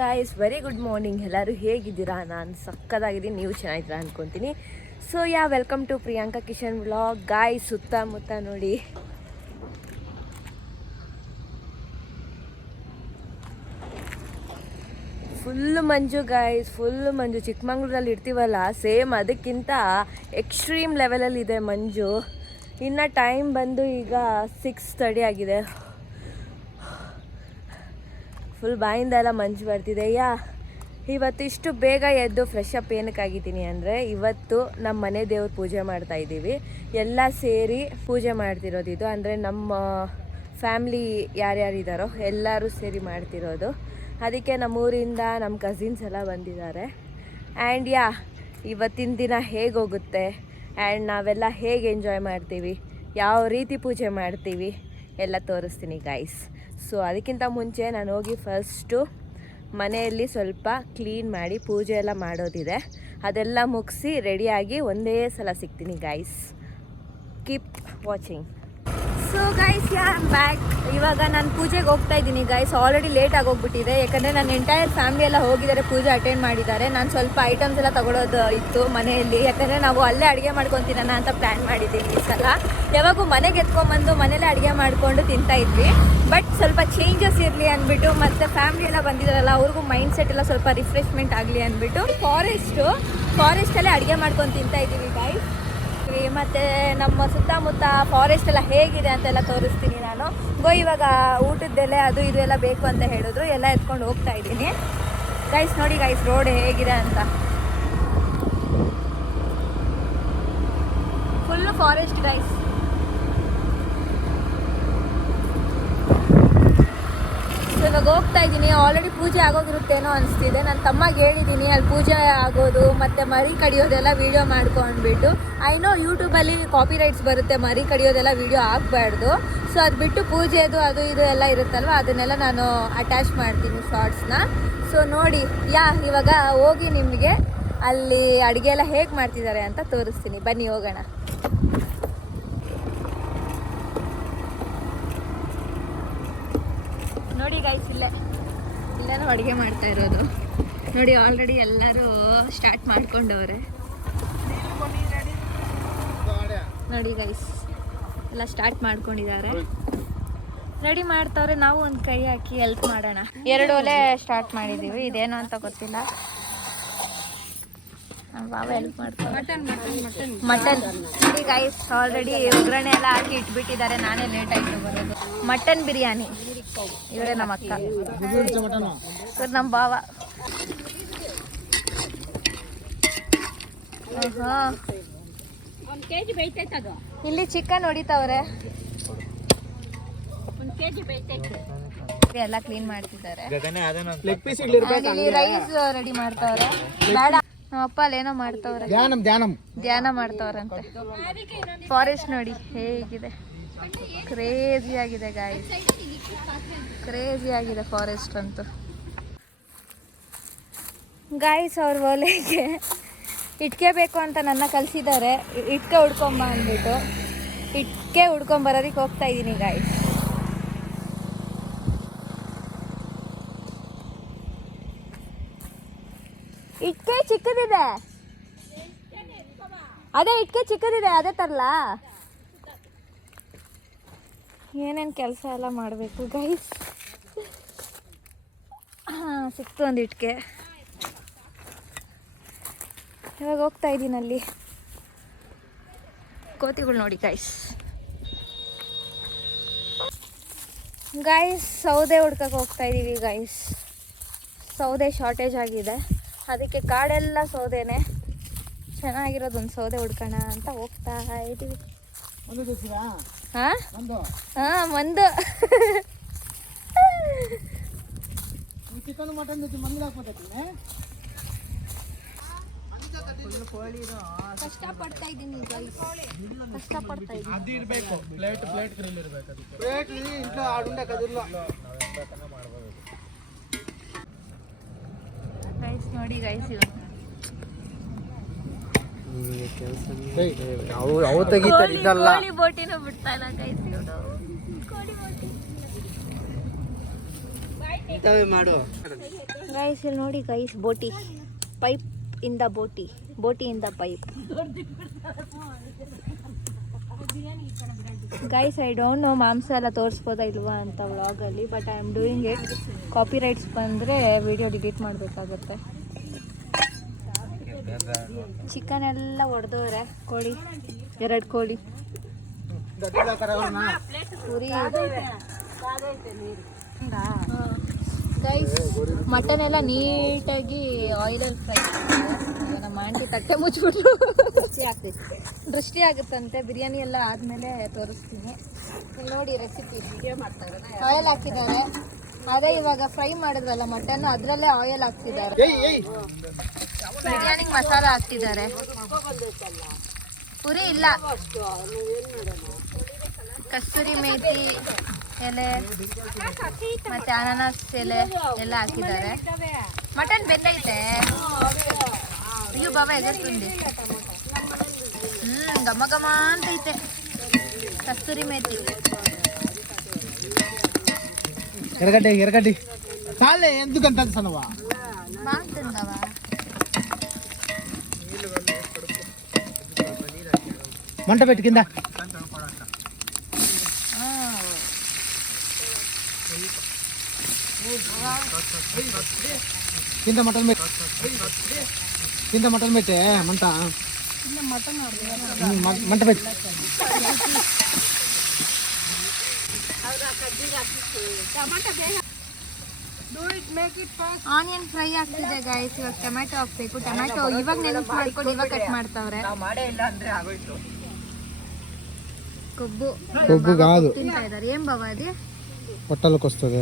Guys, very good morning. ಎಲ್ಲರೂ ಹೇಗಿದ್ದೀರಾ? ನಾನು ಸಕ್ಕದಾಗಿದ್ದೀನಿ, ನೀವು ಚೆನ್ನಾಗಿದ್ದೀರಾ ಅಂದ್ಕೊತೀನಿ. So welcome to Priyanka Kishan vlog. Guys, ಸುತ್ತಮುತ್ತ ನೋಡಿ, ಫುಲ್ ಮಂಜು ಗಾಯ್ಸ್, ಫುಲ್ ಮಂಜು. ಚಿಕ್ಕಮಂಗ್ಳೂರಲ್ಲಿ ಇರ್ತೀವಲ್ಲ, ಸೇಮ್ ಅದಕ್ಕಿಂತ ಎಕ್ಸ್ಟ್ರೀಮ್ ಲೆವೆಲಲ್ಲಿ ಇದೆ ಮಂಜು. ಇನ್ನು ಟೈಮ್ ಬಂದು ಈಗ 6:30 ಆಗಿದೆ. ಫುಲ್ ಬಾಯಿಂದ ಎಲ್ಲ ಮಂಜು ಬರ್ತಿದೆ. ಇವತ್ತು ಇಷ್ಟು ಬೇಗ ಎದ್ದು ಫ್ರೆಶ್ ಅಪ್ ಏನಕ್ಕಾಗಿದ್ದೀನಿ ಅಂದರೆ, ಇವತ್ತು ನಮ್ಮ ಮನೆ ದೇವ್ರ ಪೂಜೆ ಮಾಡ್ತಾಯಿದ್ದೀವಿ. ಎಲ್ಲ ಸೇರಿ ಪೂಜೆ ಮಾಡ್ತಿರೋದು ಇದು. ಅಂದರೆ ನಮ್ಮ ಫ್ಯಾಮ್ಲಿ ಯಾರ್ಯಾರಿದ್ದಾರೋ ಎಲ್ಲರೂ ಸೇರಿ ಮಾಡ್ತಿರೋದು. ಅದಕ್ಕೆ ನಮ್ಮೂರಿಂದ ನಮ್ಮ ಕಸಿನ್ಸ್ ಎಲ್ಲ ಬಂದಿದ್ದಾರೆ. ಆ್ಯಂಡ್ ಇವತ್ತಿನ ದಿನ ಹೇಗೆ ಹೋಗುತ್ತೆ ಆ್ಯಂಡ್ ನಾವೆಲ್ಲ ಹೇಗೆ ಎಂಜಾಯ್ ಮಾಡ್ತೀವಿ, ಯಾವ ರೀತಿ ಪೂಜೆ ಮಾಡ್ತೀವಿ ಎಲ್ಲ ತೋರಿಸ್ತೀನಿ ಗಾಯ್ಸ್. ಸೊ ಅದಕ್ಕಿಂತ ಮುಂಚೆ ನಾನು ಹೋಗಿ ಫಸ್ಟು ಮನೆಯಲ್ಲಿ ಸ್ವಲ್ಪ ಕ್ಲೀನ್ ಮಾಡಿ ಪೂಜೆ ಎಲ್ಲ ಮಾಡೋದಿದೆ. ಅದೆಲ್ಲ ಮುಗಿಸಿ ರೆಡಿಯಾಗಿ ಒಂದೇ ಸಲ ಸಿಗ್ತೀನಿ guys. Keep watching. So guys, back. ಇವಾಗ ನಾನು ಪೂಜೆಗೆ ಹೋಗ್ತಾ ಇದ್ದೀನಿ ಗೈಸ್. ಆಲ್ರೆಡಿ ಲೇಟಾಗಿ ಹೋಗ್ಬಿಟ್ಟಿದೆ, ಯಾಕಂದರೆ ನನ್ನ ಎಂಟೈರ್ ಫ್ಯಾಮಿಲಿ ಎಲ್ಲ ಹೋಗಿದ್ದಾರೆ, ಪೂಜೆ ಅಟೆಂಡ್ ಮಾಡಿದ್ದಾರೆ. ನಾನು ಸ್ವಲ್ಪ ಐಟಮ್ಸ್ ಎಲ್ಲ ತೊಗೊಳೋದು ಇತ್ತು ಮನೆಯಲ್ಲಿ, ಯಾಕಂದರೆ ನಾವು ಅಲ್ಲೇ ಅಡುಗೆ ಮಾಡ್ಕೊತೀನಣ್ಣ ಅಂತ ಪ್ಲ್ಯಾನ್ ಮಾಡಿದ್ದೀನಿ ಈ ಸಲ. ಯಾವಾಗೂ ಮನೆಗೆ ಎತ್ಕೊಂಡ್ಬಂದು ಮನೇಲೇ ಅಡುಗೆ ಮಾಡಿಕೊಂಡು ತಿಂತಾಯಿದ್ವಿ. ಬಟ್ ಸ್ವಲ್ಪ ಚೇಂಜಸ್ ಇರಲಿ ಅಂದ್ಬಿಟ್ಟು, ಮತ್ತು ಫ್ಯಾಮಿಲಿ ಎಲ್ಲ ಬಂದಿದ್ದಾರಲ್ಲ, ಅವ್ರಿಗೂ ಮೈಂಡ್ ಸೆಟ್ ಎಲ್ಲ ಸ್ವಲ್ಪ ರಿಫ್ರೆಶ್ಮೆಂಟ್ ಆಗಲಿ ಅಂದ್ಬಿಟ್ಟು ಫಾರೆಸ್ಟಲ್ಲೇ ಅಡುಗೆ ಮಾಡ್ಕೊಂಡು ತಿಂತಾಯಿದ್ದೀವಿ ಗೈಸ್. ಮತ್ತು ನಮ್ಮ ಸುತ್ತಮುತ್ತ ಫಾರೆಸ್ಟ್ ಎಲ್ಲ ಹೇಗಿದೆ ಅಂತೆಲ್ಲ ತೋರಿಸ್ತೀನಿ ನಾನು. ಇವಾಗ ಊಟದ್ದೆಲೆ ಅದು ಇದು ಎಲ್ಲ ಬೇಕು ಅಂತ ಹೇಳಿದ್ರು, ಎಲ್ಲ ಎತ್ಕೊಂಡು ಹೋಗ್ತಾ ಇದ್ದೀನಿ ಗೈಸ್. ನೋಡಿ ಗೈಸ್, ರೋಡ್ ಹೇಗಿದೆ ಅಂತ. Full forest guys. ಸೊ ಇವಾಗ ಹೋಗ್ತಾ ಇದ್ದೀನಿ. ಆಲ್ರೆಡಿ ಪೂಜೆ ಆಗೋಗಿರುತ್ತೇನೋ ಅನಿಸ್ತಿದೆ. ನನ್ನ ತಮ್ಮಗೆ ಹೇಳಿದ್ದೀನಿ ಅಲ್ಲಿ ಪೂಜೆ ಆಗೋದು ಮತ್ತು ಮರಿ ಕಡಿಯೋದೆಲ್ಲ ವೀಡಿಯೋ ಮಾಡ್ಕೊಂಡ್ಬಿಟ್ಟು. ಐ ನೋ ಯೂಟ್ಯೂಬಲ್ಲಿ ಕಾಪಿ ರೈಟ್ಸ್ ಬರುತ್ತೆ, ಮರಿ ಕಡಿಯೋದೆಲ್ಲ ವೀಡಿಯೋ ಆಗಬಾರ್ದು. ಸೊ ಅದು ಬಿಟ್ಟು ಪೂಜೆದು ಅದು ಇದು ಎಲ್ಲ ಇರುತ್ತಲ್ವ, ಅದನ್ನೆಲ್ಲ ನಾನು ಅಟ್ಯಾಚ್ ಮಾಡ್ತೀನಿ ಶಾರ್ಟ್ಸ್ನ. ಸೊ ನೋಡಿ, ಇವಾಗ ಹೋಗಿ ನಿಮಗೆ ಅಲ್ಲಿ ಅಡುಗೆ ಎಲ್ಲ ಹೇಗೆ ಮಾಡ್ತಿದ್ದಾರೆ ಅಂತ ತೋರಿಸ್ತೀನಿ. ಬನ್ನಿ ಹೋಗೋಣ. ನೋಡಿ ಗೈಸ್, ಇಲ್ಲೇನೋ ಅಡುಗೆ ಮಾಡ್ತಾ ಇರೋದು ನೋಡಿ. ಆಲ್ರೆಡಿ ಎಲ್ಲರೂ ಸ್ಟಾರ್ಟ್ ಮಾಡ್ಕೊಂಡವ್ರೆ ನೋಡಿ ಗೈಸ್, ಎಲ್ಲ ಸ್ಟಾರ್ಟ್ ಮಾಡ್ಕೊಂಡಿದ್ದಾರೆ, ರೆಡಿ ಮಾಡ್ತವ್ರೆ. ನಾವು ಒಂದು ಕೈ ಹಾಕಿ ಹೆಲ್ಪ್ ಮಾಡೋಣ. 2 ಒಲೆ ಸ್ಟಾರ್ಟ್ ಮಾಡಿದ್ದೀವಿ, ಇದೇನು ಅಂತ ಗೊತ್ತಿಲ್ಲ. ಬಾವ ಹೆಲ್ಪ್ ಮಾಡ್ತಾರೆ. ಮಟನ್ ನೋಡಿ ಗೈಸ್, ಆಲ್ರೆಡಿ ಒಗ್ಗರಣೆ ಎಲ್ಲ ಹಾಕಿ ಇಟ್ಬಿಟ್ಟಿದ್ದಾರೆ. ನಾನೇ ಲೇಟ್ ಆಯಿತು ಬರೋದು. ಮಟನ್ ಬಿರಿಯಾನಿ. ಇವರೇ ನಮ್ಮ ಅಕ್ಕ, ಇವ್ರು ನಮ್ಮ ಬಾವ. ಇಲ್ಲಿ ಚಿಕನ್ ಹೊಡಿತವ್ರೆ, ಎಲ್ಲ ಕ್ಲೀನ್ ಮಾಡ್ತಿದ್ದಾರೆ. ರೈಸ್ ರೆಡಿ ಮಾಡ್ತವ್ರೆ. ಬೇಡ, ನಮ್ಮ ಅಪ್ಪ ಅಲ್ಲೇನೋ ಮಾಡ್ತವ್ರೆ, ಧ್ಯಾನ ಮಾಡ್ತವ್ರಂತೆ. ಫಾರೆಸ್ಟ್ ನೋಡಿ ಹೇಗಿದೆ, ಕ್ರೇಜಿ ಆಗಿದೆ ಗಾಯ್ಸ್, ಕ್ರೇಜಿ ಆಗಿದೆ ಫಾರೆಸ್ಟ್ ಅಂತೂ ಗಾಯ್ಸ್. ಅವ್ರ ಒಲೆಗೆ ಇಟ್ಕೆ ಬೇಕು ಅಂತ ನನ್ನ ಕಲಿಸಿದ್ದಾರೆ. ಇಟ್ಕೆ ಹುಡ್ಕೊಂಬ ಅಂದ್ಬಿಟ್ಟು ಇಟ್ಕೆ ಹುಡ್ಕೊಂಬರೋದಕ್ಕೆ ಹೋಗ್ತಾ ಇದ್ದೀನಿ ಗಾಯ್ಸ್. ಇಟ್ಕೆ ಚಿಕ್ಕದಿದೆ, ಅದೇ ಇಟ್ಕೆ ಚಿಕ್ಕದಿದೆ, ಅದೇ ತರಲಾ? ಏನೇನು ಕೆಲಸ ಎಲ್ಲ ಮಾಡಬೇಕು ಗೈಸ್. ಸಿಕ್ತು ಒಂದು ಇಟ್ಕೆ. ಇವಾಗ ಹೋಗ್ತಾ ಇದ್ದೀನಿ ಅಲ್ಲಿ. ಕೋತಿಗಳು ನೋಡಿ ಗೈಸ್. ಸೌದೆ ಹುಡ್ಕಕ್ಕೆ ಹೋಗ್ತಾ ಇದ್ದೀವಿ ಗೈಸ್. ಸೌದೆ ಶಾರ್ಟೇಜ್ ಆಗಿದೆ, ಅದಕ್ಕೆ ಕಾಡೆಲ್ಲ ಸೌದೆನೆ. ಚೆನ್ನಾಗಿರೋದೊಂದು ಸೌದೆ ಹುಡ್ಕೋಣ ಅಂತ ಹೋಗ್ತಾ ಇದ್ದೀವಿ. ಮಂದು ಕಷ್ಟಪಡ್ತಾ ಇದ್ದೀನಿ, ಕಷ್ಟಪಡ್ತಾ ಇದ್ದೀನಿ. ಗೈಸ್ ನೋಡಿ ಗೈಸ್, ಕೋಳಿ ಬೋಟಿನೂ ಬಿಡ್ತಾ ಇಲ್ಲ ಗೈಸ್. ಕೋಳಿ ಬೋಟಿ ಗೈಸ್ ಇಲ್ಲಿ ನೋಡಿ ಗೈಸ್, ಬೋಟಿ ಪೈಪ್ ಇಂದ ಬೋಟಿ ಇಂದ pipe. Guys I don't know ಮಾಂಸ ಎಲ್ಲ ತೋರಿಸ್ಬೋದಾ ಇಲ್ವಾ ಅಂತ ವ್ಲಾಗಲ್ಲಿ, but I am doing it. Copy rights ಬಂದರೆ ವಿಡಿಯೋ ಡಿಲೀಟ್ ಮಾಡಬೇಕಾಗತ್ತೆ. ಚಿಕನ್ ಎಲ್ಲ ಹೊಡೆದವ್ರೆ, ಕೋಳಿ 2 ಕೋಳಿ, ಪುರಿ. ಗೈಸ್ ಮಟನ್ ಎಲ್ಲ ನೀಟಾಗಿ ಆಯಿಲಲ್ಲಿ ಫ್ರೈ. ನಮ್ಮ ಆಂಟಿ ತಟ್ಟೆ ಮುಚ್ಚಿಬಿಟ್ರು, ದೃಷ್ಟಿ ಆಗುತ್ತಂತೆ. ಬಿರಿಯಾನಿ ಎಲ್ಲ ಆದಮೇಲೆ ತೋರಿಸ್ತೀನಿ. ಇಲ್ಲಿ ನೋಡಿ ರೆಸಿಪಿ ಆಯಿಲ್ ಹಾಕಿದ್ದಾರೆ. ಅದೇ ಇವಾಗ ಫ್ರೈ ಮಾಡಿದ್ರಲ್ಲ ಮಟನ್, ಅದರಲ್ಲೇ ಆಯಿಲ್ ಹಾಕ್ತಿದ್ದಾರೆ. ಬಿರಿಯಾನಿಗೆ ಮಸಾಲ ಹಾಕ್ತಿದ್ದಾರೆ. ಪುರಿ ಇಲ್ಲ, ಕಸ್ತೂರಿ ಮೇಥಿ ಎಲೆ ಮತ್ತೆ ಅನಾನಸ್ ಎಲೆ ಎಲ್ಲ ಹಾಕಿದ್ದಾರೆ. ಮಟನ್ ಬೆಂದೈತೆ. ಅಯ್ಯೋ ಬಾಬಾ ಎಗರ್ತಿಂಡಿ. ಘಮ ಘಮ ಅಂತೈತೆ. ಕಸ್ತೂರಿ ಮೇಥಿ, ఎరగడ్డి చాలే ఎందుకంత సనవా బాగుంటుందవా. మంట పెట్టి కింద కింద మటన్ పెట్టే మంట మంట పెట్టి ಆನಿಯನ್ ಫ್ರೈ ಆಗ್ತಿದೆ ಗೈಸ್. ಇವಾಗ ಟೊಮ್ಯಾಟೊ ಹಾಕ್ಬೇಕು. ಟೊಮ್ಯಾಟೊ ಇವಾಗ ನೆನಪು ಮಾಡ್ಕೊಂಡು ಇವಾಗ ಕಟ್ ಮಾಡ್ತಾವ್ರೆ. ಕೊಬ್ಬು కాదు ತಿಂತಾ ಇದಾರೆ. ಏನ್ ಬಾಬಾ ಅದೇ పొట్టలకు వస్తుంది.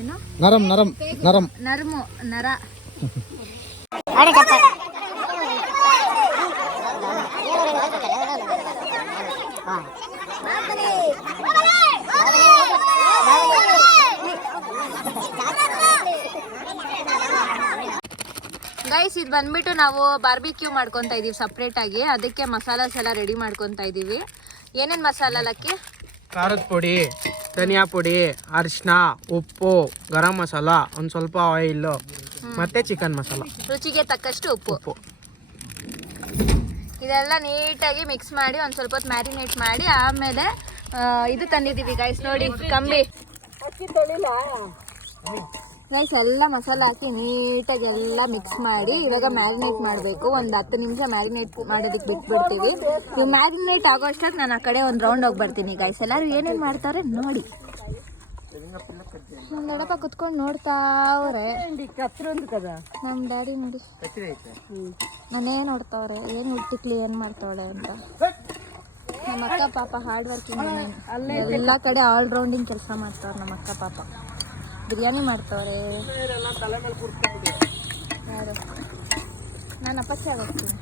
ಏನು నరం ನರಮು ನರ. ಗೈಸ್ ಇದು ಬಂದ್ಬಿಟ್ಟು ನಾವು ಬಾರ್ಬಿಕ್ಯೂ ಮಾಡ್ಕೊತಾ ಇದೀವಿ ಸಪ್ರೇಟ್ ಆಗಿ. ಅದಕ್ಕೆ ಮಸಾಲಾಸ್ ಎಲ್ಲ ರೆಡಿ ಮಾಡ್ಕೊತಾ ಇದೀವಿ. ಏನೇನ್ ಮಸಾಲ ಲಕ್ಕಿ? ಖಾರದ ಪುಡಿ, ಧನಿಯಾ ಪುಡಿ, ಅರಿಶಿನ, ಉಪ್ಪು, ಗರಂ ಮಸಾಲ, ಒಂದು ಸ್ವಲ್ಪ ಆಯಿಲ್ ಮತ್ತೆ ಚಿಕನ್ ಮಸಾಲ, ರುಚಿಗೆ ತಕ್ಕಷ್ಟು ಉಪ್ಪು. ಇದೆಲ್ಲ ನೀಟಾಗಿ ಮಿಕ್ಸ್ ಮಾಡಿ ಒಂದು ಸ್ವಲ್ಪ ಹೊತ್ತು ಮ್ಯಾರಿನೇಟ್ ಮಾಡಿ ಆಮೇಲೆ ಇದು ತಂದಿದ್ದೀವಿ ಗೈಸ್. ನೋಡಿ ಕಂಬಿ ಗೈಸ್, ಎಲ್ಲ ಮಸಾಲ ಹಾಕಿ ನೀಟಾಗಿ ಎಲ್ಲ ಮಿಕ್ಸ್ ಮಾಡಿ ಇವಾಗ ಮ್ಯಾರಿನೇಟ್ ಮಾಡಬೇಕು. ಒಂದು 10 ನಿಮಿಷ ಮ್ಯಾರಿನೇಟ್ ಮಾಡೋದಕ್ಕೆ ಬಿಟ್ಬಿಡ್ತೀವಿ. ಇವು ಮ್ಯಾರಿನೇಟ್ ಆಗೋ ಅಷ್ಟಾಗಿ ನಾನು ಆ ಕಡೆ ಒಂದು ರೌಂಡ್ ಹೋಗಿ ಬರ್ತೀನಿ ಗೈಸ್. ಎಲ್ಲರೂ ಏನೇನು ಮಾಡ್ತಾರೆ ನೋಡಿ. ನಮ್ಮ ದೊಡ್ಡಪ್ಪ ಕುತ್ಕೊಂಡು ನೋಡ್ತಾವ್ರೆ. ನಮ್ಮ ಡ್ಯಾಡಿ ನೋಡಿ ನಾನೇ ನೋಡ್ತಾವ್ರೆ, ಏನು ಹುಟ್ಟಿಕ್ಲಿ ಏನು ಮಾಡ್ತಾವಳೆ ಅಂತ. ನಮ್ಮ ಅಕ್ಕ ಪಾಪ ಹಾರ್ಡ್ ವರ್ಕಿಂಗ್, ಎಲ್ಲ ಕಡೆ ಆಲ್ರೌಂಡಿಂಗ್ ಕೆಲಸ ಮಾಡ್ತಾವ್ರೆ ನಮ್ಮ ಅಕ್ಕ ಪಾಪ. ಬಿರಿಯಾನಿ ಮಾಡ್ತಾವ್ರೆ. ಯಾರು? ನಾನು ಅಪ್ಪಚ್ಚ ಹೋಗ್ತೀನಿ.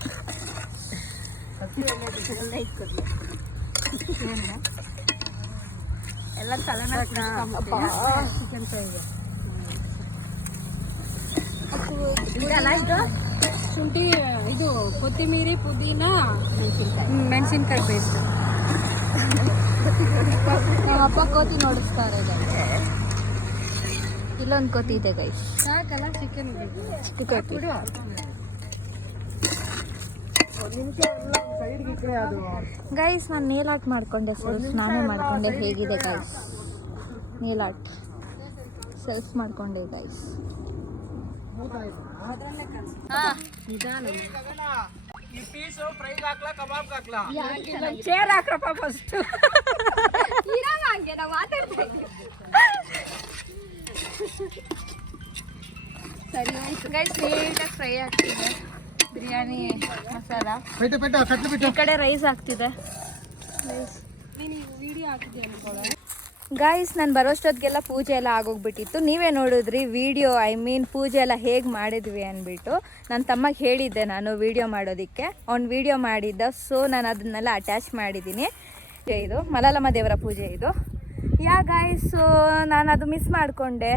ಎಲ್ಲ ಶುಂಠಿ, ಇದು ಕೊತ್ತಿಮೀರಿ, ಪುದೀನ, ಮೆಣಸಿನ್ಕಾಯಿ ಪೇಸ್ಟ್. ನಮ್ಮ ಅಪ್ಪ ಕೋತಿ ನೋಡಿಸ್ತಾರೆ. ಇಲ್ಲೊಂದು ಕೋತಿ ಇದೆ ಗೈಸ್. ಸಾಕಲ್ಲ ಚಿಕನ್ ಗೈಸ್. ನಾನು ನೇಲ್ ಆರ್ಟ್ ಮಾಡ್ಕೊಂಡೆ, ಸೆಲ್ಫ್ ನಾನೇ ಮಾಡ್ಕೊಂಡೆ. ಹೇಗಿದೆ ಗೈಸ್ ನೇಲ್ ಆರ್ಟ್? ಸೆಲ್ಫ್ ಮಾಡ್ಕೊಂಡೆ ಗೈಸ್. ಚೇರ್ ಹಾಕ್ರಪ್ಪ ಫಸ್ಟ್. ಸರಿ ಆಯ್ತು ಗೈಸ್. ನೀಟಾಗಿ ಫ್ರೈ ಆಗ್ತಿದೆ ಬಿರಿಯಾನಿ ಮಸಾಲ. ಈ ಕಡೆ ರೈಸ್ ಆಗ್ತಿದೆ ಗೈಸ್. ನಾನು ಬರೋಷ್ಟೊತ್ತಿಗೆಲ್ಲ ಪೂಜೆ ಎಲ್ಲ ಆಗೋಗ್ಬಿಟ್ಟಿತ್ತು. ನೀವೇ ನೋಡಿದ್ರಿ ವಿಡಿಯೋ, ಪೂಜೆ ಎಲ್ಲ ಹೇಗೆ ಮಾಡಿದ್ವಿ ಅಂದ್ಬಿಟ್ಟು. ನನ್ನ ತಮ್ಮಗೆ ಹೇಳಿದ್ದೆ ನಾನು ವಿಡಿಯೋ ಮಾಡೋದಕ್ಕೆ. ಅವ್ನು ವಿಡಿಯೋ ಮಾಡಿದ್ದ, ಸೊ ನಾನು ಅದನ್ನೆಲ್ಲ ಅಟ್ಯಾಚ್ ಮಾಡಿದ್ದೀನಿ. ಇದು ಮಲಲಮ್ಮ ದೇವರ ಪೂಜೆ ಇದು. ಗೈಸ್, ನಾನು ಅದು ಮಿಸ್ ಮಾಡಿಕೊಂಡೆ.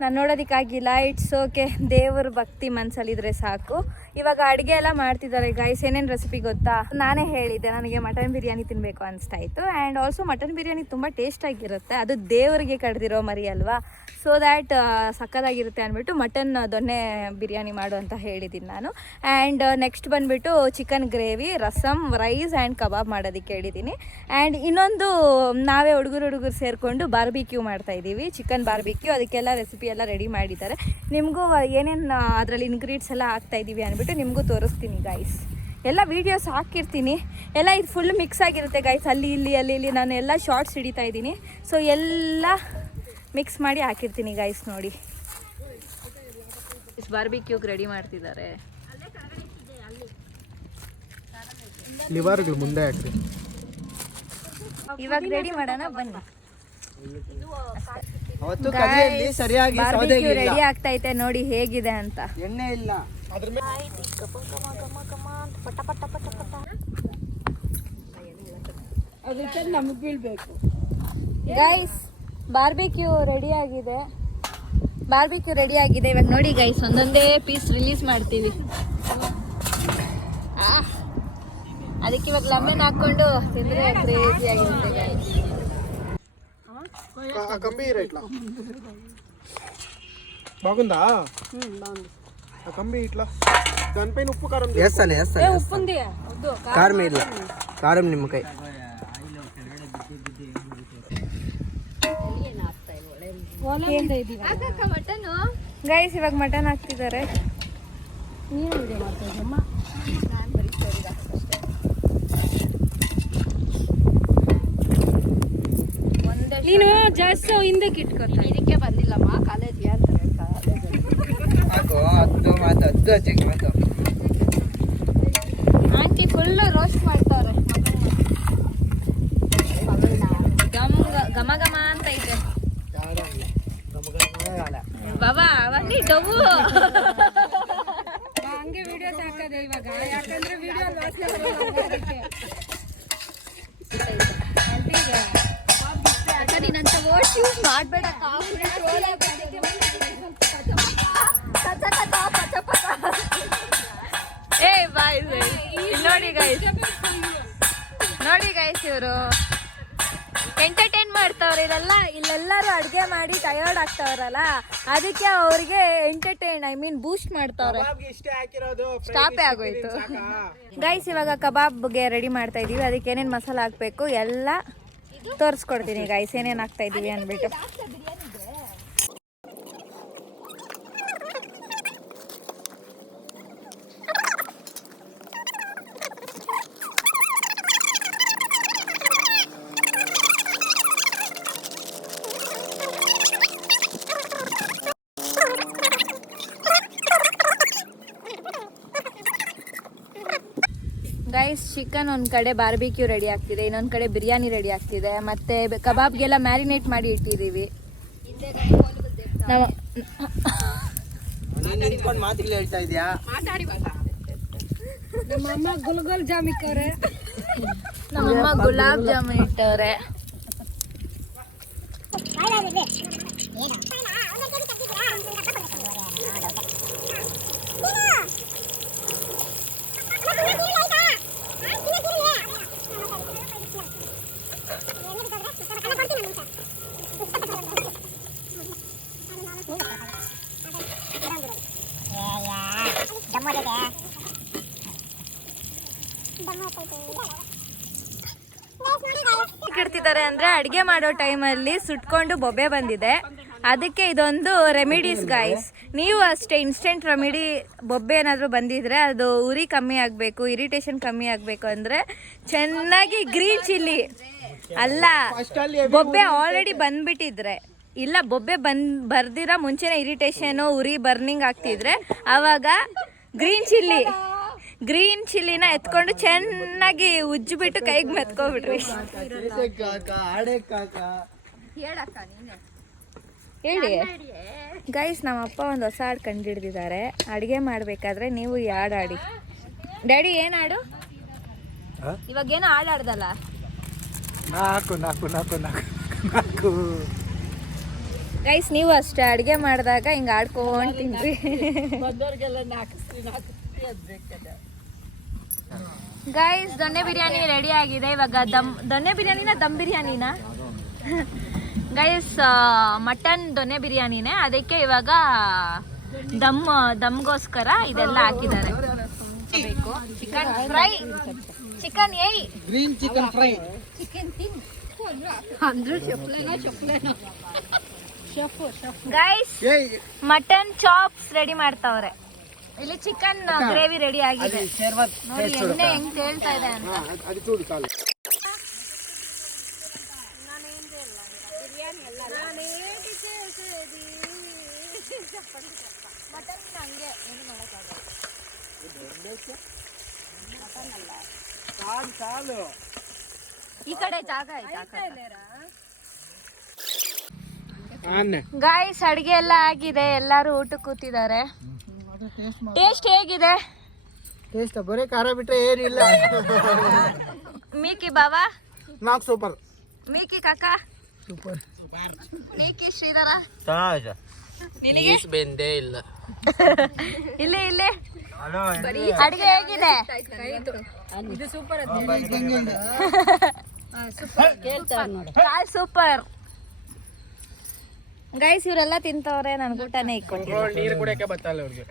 ನಾನು ನೋಡೋದಕ್ಕಾಗಿಲ್ಲ. ಇಟ್ಸ್ ಓಕೆ, ದೇವ್ರ ಭಕ್ತಿ ಮನಸ್ಸಲ್ಲಿದ್ರೆ ಸಾಕು. ಇವಾಗ ಅಡುಗೆ ಎಲ್ಲ ಮಾಡ್ತಿದ್ದಾರೆ ಗೈಸ್. ಏನೇನು ರೆಸಿಪಿ ಗೊತ್ತಾ, ನಾನೇ ಹೇಳಿದ್ದೆ ನನಗೆ ಮಟನ್ ಬಿರಿಯಾನಿ ತಿನ್ನಬೇಕು ಅನಿಸ್ತಾ ಇತ್ತು. ಆ್ಯಂಡ್ ಆಲ್ಸೋ ಮಟನ್ ಬಿರಿಯಾನಿ ತುಂಬ ಟೇಸ್ಟಾಗಿರುತ್ತೆ, ಅದು ದೇವರಿಗೆ ಕಡ್ದಿರೋ ಮರಿ ಅಲ್ವಾ, ಸೊ ದ್ಯಾಟ್ ಸಕ್ಕತ್ತಾಗಿರುತ್ತೆ ಅಂದ್ಬಿಟ್ಟು ಮಟನ್ ದೊನ್ನೆ ಬಿರಿಯಾನಿ ಮಾಡು ಅಂತ ಹೇಳಿದ್ದೀನಿ ನಾನು. ಆ್ಯಂಡ್ ನೆಕ್ಸ್ಟ್ ಬಂದುಬಿಟ್ಟು chicken gravy, rasam, rice and kebab ಮಾಡೋದಕ್ಕೆ ಹೇಳಿದ್ದೀನಿ. ಆ್ಯಂಡ್ ಇನ್ನೊಂದು ನಾವೇ ಹುಡುಗರು ಸೇರಿಕೊಂಡು ಬಾರ್ಬಿಕ್ಯೂ ಮಾಡ್ತಾಯಿದ್ದೀವಿ, ಚಿಕನ್ ಬಾರ್ಬಿಕ್ಯೂ. ಅದಕ್ಕೆಲ್ಲ ರೆಸಿಪಿ ಎಲ್ಲ ರೆಡಿ ಮಾಡಿದ್ದಾರೆ. ನಿಮಗೂ ಏನೇನು ಅದರಲ್ಲಿ ಇಂಗ್ರೀಡಿಯೆಂಟ್ಸ್ ಎಲ್ಲ ಹಾಕ್ತಾಯಿದ್ದೀವಿ ಅಂದ್ಬಿಟ್ಟು ನಿಮಗೂ ತೋರಿಸ್ತೀನಿ ಗೈಸ್. ಎಲ್ಲ ವೀಡಿಯೋಸ್ ಹಾಕಿರ್ತೀನಿ, ಎಲ್ಲ ಇದು ಫುಲ್ ಮಿಕ್ಸ್ ಆಗಿರುತ್ತೆ ಗೈಸ್. ಅಲ್ಲಿ ಇಲ್ಲಿ ನಾನು ಎಲ್ಲ ಶಾರ್ಟ್ಸ್ ಹಿಡಿತಾ ಇದ್ದೀನಿ, ಸೊ ಎಲ್ಲ ಮಿಕ್ಸ್ ಮಾಡಿ ಹಾಕಿರ್ತೀನಿ ಗೈಸ್. ನೋಡಿ ಬಾರ್ಬಿಕ್ಯೂಗೆ ರೆಡಿ ಮಾಡ್ತಿದ್ದಾರೆ. ಲಿವರ್ಗಳು ಮುಂದೆ ಹಾಕ್ರಿ. ಇವಾಗ ರೆಡಿ ಮಾಡೋಣ ಬನ್ನಿ. ಅವತ್ತು ಕಲಿಯಲ್ಲಿ ಸರಿಯಾಗಿ ಸೌದೆ ರೆಡಿ ಆಗ್ತೈತೆ ನೋಡಿ ಹೇಗಿದೆ ಅಂತ. ಎಣ್ಣೆ ಇಲ್ಲ ಅದ್ರ ಮೇಲೆ. ಅದಕ್ಕೆ ನಮಗೆ ಬೀಳ್ಬೇಕು ಗೈಸ್. ಬಾರ್ಬಿಕ್ಯೂ ರೆಡಿ ಆಗಿದೆ. ಇವಾಗ ನೋಡಿ ಗೈಸ್, ಒಂದೊಂದೇ ಪೀಸ್ ರಿಲೀಸ್ ಮಾಡ್ತೀವಿ. ಅದಕ್ಕೆ ಇವಾಗ ಲೆಮನ್ ಹಾಕೊಂಡು ತಿಂದ್ರೆ ಕ್ರೇಜಿ ಆಗಿರುತ್ತೆ ಗೈಸ್. కంబి ఇట్లా బాగుందా? కంబి ఇట్లా దానిపైన ఉప్పు కారం వేస్తాను. ఉప్పుంది కారం ಇಲ್ಲ, కారం నిమ్మకాయ. ಗೈಸ್ ಇವಾಗ ಮಟನ್ ಹಾಕ್ತಿದ್ದಾರೆ. ನೀನು ಜಾಸ್ತಿ ಹಿಂದಕ್ಕೆ ಇಟ್ಕೊತ. ಇದಕ್ಕೆ ಬಂದಿಲ್ಲಮ್ಮ ಕಾಲೇಜ್ಗೆ ಅಂತಾರೆ. ಆಂಟಿ ಫುಲ್ಲು ರೋಸ್ಟ್ ಮಾಡ್ತಾವ್ರೆ. ಘಮ ಘಮ ಅಂತ ಇದೆ ಬಾಬಾ. ಬನ್ನಿ ಡಬ್ಬು ಹಂಗೆ ವಿಡಿಯೋಸ್ ಹಾಕೋದೆ ಇವಾಗ, ಯಾಕಂದ್ರೆ ವಿಡಿಯೋ ನೀನಂತ ವರ್ಡ್ಸ್ ಯೂಸ್ ಮಾಡಬೇಡ. ಏ ಬಾಯ್ ನೋಡಿ ಗೈಸ್ ಇವರು ಎಂಟರ್ಟೈನ್ ಮಾಡ್ತಾವ್ರೆ. ಇಲ್ಲೆಲ್ಲರೂ ಅಡುಗೆ ಮಾಡಿ ಟಯರ್ಡ್ ಆಗ್ತಾವ್ರಲ್ಲ, ಅದಕ್ಕೆ ಅವ್ರಿಗೆ ಎಂಟರ್ಟೈನ್ ಬೂಸ್ಟ್ ಮಾಡ್ತಾವ್ರೆ. ಸ್ಟಾಪೇ ಆಗೋಯ್ತು ಗೈಸ್. ಇವಾಗ ಕಬಾಬ್ಗೆ ರೆಡಿ ಮಾಡ್ತಾ ಇದೀವಿ. ಅದಕ್ಕೆ ಏನೇನು ಮಸಾಲ ಹಾಕಬೇಕು ಎಲ್ಲ ತೋರಿಸ್ಕೊಡ್ತೀನಿ ಗೈಸ್, ಏನೇನು ಹಾಕ್ತಾ ಇದೀವಿ ಅಂದ್ಬಿಟ್ಟು. ಗೈಸ್ ಚಿಕನ್ ಒಂದು ಕಡೆ ಬಾರ್ಬಿಕ್ಯೂ ರೆಡಿ ಆಗ್ತಿದೆ, ಇನ್ನೊಂದು ಕಡೆ ಬಿರಿಯಾನಿ ರೆಡಿ ಆಗ್ತಿದೆ, ಮತ್ತೆ ಕಬಾಬ್ಗೆಲ್ಲ ಮ್ಯಾರಿನೇಟ್ ಮಾಡಿ ಇಟ್ಟಿದ್ದೀವಿ. ಹೇಳ್ತಾ ಇದೆಯಾ? ನಮ್ಮಮ್ಮ ಗುಲ್ಗೋಲ್ ಜಾಮ್ ಇಕ್ಕವ್ರೆ. ನಮ್ಮಮ್ಮ ಗುಲಾಬ್ ಜಾಮೂನ್ ಇಟ್ಟವ್ರೆ. ಇಡ್ತಿದ್ದಾರೆ ಅಂದ್ರೆ ಅಡುಗೆ ಮಾಡೋ ಟೈಮಲ್ಲಿ ಸುಟ್ಕೊಂಡು ಬೊಬ್ಬೆ ಬಂದಿದೆ, ಅದಕ್ಕೆ ಇದೊಂದು ರೆಮಿಡೀಸ್ ಗೈಸ್. ನೀವು ಅಷ್ಟೇ ಇನ್ಸ್ಟೆಂಟ್ ರೆಮಿಡಿ. ಬೊಬ್ಬೆ ಏನಾದರೂ ಬಂದಿದ್ರೆ ಅದು ಉರಿ ಕಮ್ಮಿ ಆಗಬೇಕು, ಇರಿಟೇಷನ್ ಕಮ್ಮಿ ಆಗಬೇಕು ಅಂದರೆ ಚೆನ್ನಾಗಿ ಗ್ರೀನ್ ಚಿಲ್ಲಿ ಅಲ್ಲ, ಬೊಬ್ಬೆ ಆಲ್ರೆಡಿ ಬಂದ್ಬಿಟ್ಟಿದ್ರೆ ಇಲ್ಲ, ಬೊಬ್ಬೆ ಬರ್ದಿರ ಮುಂಚೆನೇ ಇರಿಟೇಷನು ಉರಿ ಬರ್ನಿಂಗ್ ಆಗ್ತಿದ್ರೆ ಆವಾಗ ಗ್ರೀನ್ ಚಿಲ್ಲಿನ ಎತ್ಕೊಂಡು ಚೆನ್ನಾಗಿ ಉಜ್ಜಿಬಿಟ್ಟು ಕೈಗೆ ಮೆತ್ಕೊಬಿಡ್ರಿ. ಹೇಳಿ ಗೈಸ್, ನಮ್ಮಪ್ಪ ಒಂದು ಹೊಸ ಹಾಡು ಕಂಡುಹಿಡ್ದಿದ್ದಾರೆ. ಅಡುಗೆ ಮಾಡಬೇಕಾದ್ರೆ ನೀವು ಈ ಹಾಡು ಆಡಿ. ಡ್ಯಾಡಿ ಏನು ಹಾಡು? ಇವಾಗೇನೋ ಹಾಡು ಆಡ್ದಲ್ಲ. ಗೈಸ್ ನೀವು ಅಷ್ಟೇ ಅಡುಗೆ ಮಾಡಿದಾಗ ಹಿಂಗೆ ಆಡ್ಕೊಂಡು ತಿನ್ರಿ. ಗೈಸ್ ದೊಣ್ಣೆ ಬಿರಿಯಾನಿ ರೆಡಿ ಆಗಿದೆ. ಇವಾಗ ದೊಣ್ಣೆ ಬಿರಿಯಾನಿನ ದಮ್ ಬಿರಿಯಾನಿನ ಗೈಸ್ ಮಟನ್ ದೊಣ್ಣೆ ಬಿರಿಯಾನಿನೇ, ಅದಕ್ಕೆ ಇವಾಗ ದಮ್ಗೋಸ್ಕರ ಇದೆಲ್ಲ ಹಾಕಿದ್ದಾರೆ. Chicken fry, chicken green chicken fry, guys mutton chops ready ಮಾಡ್ತಾವ್ರೆ. ಇಲ್ಲಿ ಚಿಕನ್ ಗ್ರೇವಿ ರೆಡಿ ಆಗಿದೆ. ನೋಡಿ ಎಣ್ಣೆ ಹೆಂಗ್ ತೇಳ್ತಾ ಇದೆ ಅಂತ. ಈ ಕಡೆ ಜಾಗ ಗೈಸ್ ಅಡಿಗೆ ಎಲ್ಲ ಆಗಿದೆ, ಎಲ್ಲಾರು ಊಟಕ್ಕೆ ಕೂತಿದ್ದಾರೆ. ಟೇಸ್ಟ್ ಹೇಗಿದೆ? ಟೇಸ್ಟ್ ಬರೀ ಖಾರ ಬಿಟ್ರೆ ಏನಿಲ್ಲ. ಮೀಕಿ ಬಾವಾ ನಾಕ್ ಸೂಪರ್, ಮೀಕಿ ಕಾಕ ಸೂಪರ್, ಮೀಕಿ ಶ್ರೀಧರ ನಿನಗೆ ಬೆಂದೇ ಇಲ್ಲ. ಇಲ್ಲಿ ಅಡಿಗೆ ಹೇಗಿದೆ? ಸೂಪರ್ ಗೈಸ್, ಇವರೆಲ್ಲ ತಿಂತವ್ರೆ, ನನ್ ಊಟನೇ ಇಕ್ಕೊಟ್ಟಿಲ್ಲ. ನೀರು ಕುಡಿಯಕ್ಕೆ ಬತ್ತಲ್ಲ ಅವ್ರಿಗೆ.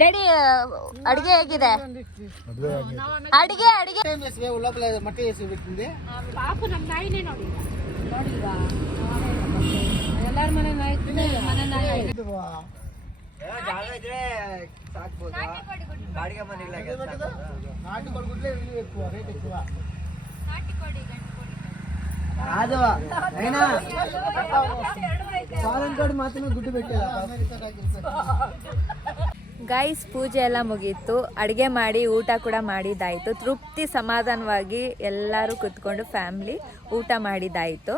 ಡ್ಯಾಡಿ ಅಡಿಗೆ ಹೇಗಿದೆ? ಅಡಿಗೆ ಮಟ್ಟೆ ಎಸಿಬಿಟ್ಟಿಂದೆ ಎಲ್ಲಾರ ಮನೆ ನಾಯಿ ಗೈಸ್ ಪೂಜೆ ಎಲ್ಲ ಮುಗೀತು, ಅಡುಗೆ ಮಾಡಿ ಊಟ ಕೂಡ ಮಾಡಿದ್ದಾಯಿತು. ತೃಪ್ತಿ ಸಮಾಧಾನವಾಗಿ ಎಲ್ಲರೂ ಕುತ್ಕೊಂಡು ಫ್ಯಾಮ್ಲಿ ಊಟ ಮಾಡಿದ್ದಾಯಿತು.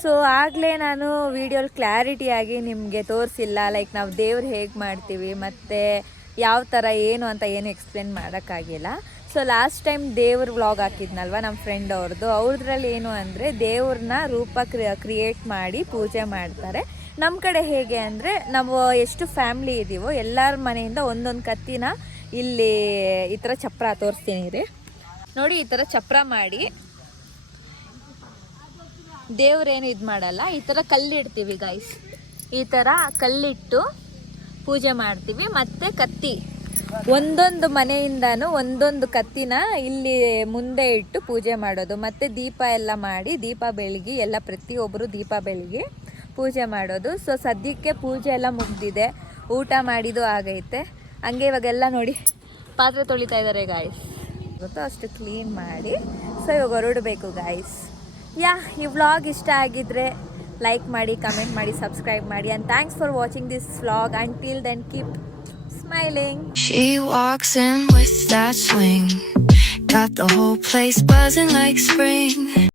ಸೊ ಆಗಲೇ ನಾನು ವಿಡಿಯೋಲಿ ಕ್ಲಾರಿಟಿಯಾಗಿ ನಿಮಗೆ ತೋರಿಸಿಲ್ಲ, ಲೈಕ್ ನಾವು ದೇವ್ರು ಹೇಗೆ ಮಾಡ್ತೀವಿ ಮತ್ತು ಯಾವ ಥರ ಏನು ಅಂತ ಏನು ಎಕ್ಸ್ಪ್ಲೇನ್ ಮಾಡೋಕ್ಕಾಗಿಲ್ಲ. ಸೊ ಲಾಸ್ಟ್ ಟೈಮ್ ದೇವ್ರ ವ್ಲಾಗ್ ಹಾಕಿದ್ನಲ್ವ ನಮ್ಮ ಫ್ರೆಂಡ್ ಅವ್ರದ್ರಲ್ಲಿ ಏನು ಅಂದರೆ ದೇವ್ರನ್ನ ರೂಪ ಕ್ರಿಯೇಟ್ ಮಾಡಿ ಪೂಜೆ ಮಾಡ್ತಾರೆ. ನಮ್ಮ ಕಡೆ ಹೇಗೆ ಅಂದರೆ ನಾವು ಎಷ್ಟು ಫ್ಯಾಮ್ಲಿ ಇದ್ದೀವೋ ಎಲ್ಲರ ಮನೆಯಿಂದ ಒಂದೊಂದು ಕತ್ತಿನ ಇಲ್ಲಿ ಈ ಥರ ಚಪ್ರ ತೋರಿಸ್ತೀನಿ ರೀ ನೋಡಿ, ಈ ಥರ ಚಪ್ರ ಮಾಡಿ ದೇವ್ರೇನು ಇದು ಮಾಡಲ್ಲ, ಈ ಥರ ಕಲ್ಲಿಡ್ತೀವಿ ಗೈಸ್. ಈ ಥರ ಕಲ್ಲಿಟ್ಟು ಪೂಜೆ ಮಾಡ್ತೀವಿ. ಮತ್ತು ಕತ್ತಿ ಒಂದೊಂದು ಮನೆಯಿಂದನೂ ಒಂದೊಂದು ಕತ್ತಿನ ಇಲ್ಲಿ ಮುಂದೆ ಇಟ್ಟು ಪೂಜೆ ಮಾಡೋದು. ಮತ್ತು ದೀಪ ಎಲ್ಲ ಮಾಡಿ ದೀಪ ಬೆಳಗಿ ಎಲ್ಲ ಪ್ರತಿಯೊಬ್ಬರು ದೀಪ ಬೆಳಗಿ ಪೂಜೆ ಮಾಡೋದು. ಸೊ ಸದ್ಯಕ್ಕೆ ಪೂಜೆ ಎಲ್ಲ ಮುಗ್ದಿದೆ, ಊಟ ಮಾಡಿದ್ದು ಆಗೈತೆ. ಹಂಗೆ ಇವಾಗೆಲ್ಲ ನೋಡಿ ಪಾತ್ರೆ ತೊಳಿತಾ ಇದ್ದಾರೆ ಗಾಯ್ಸ್, ಗೊತ್ತೋ ಅಷ್ಟು ಕ್ಲೀನ್ ಮಾಡಿ. ಸೊ ಇವಾಗ ಹೊರಡಬೇಕು ಗಾಯ್ಸ್. ಈ ವ್ಲಾಗ್ ಇಷ್ಟ ಆಗಿದ್ರೆ ಲೈಕ್ ಮಾಡಿ, ಕಮೆಂಟ್ ಮಾಡಿ, ಸಬ್ಸ್ಕ್ರೈಬ್ ಮಾಡಿ. And thanks for watching this vlog. Until then, keep smiling. She walks in with that swing, got the whole place buzzing like spring.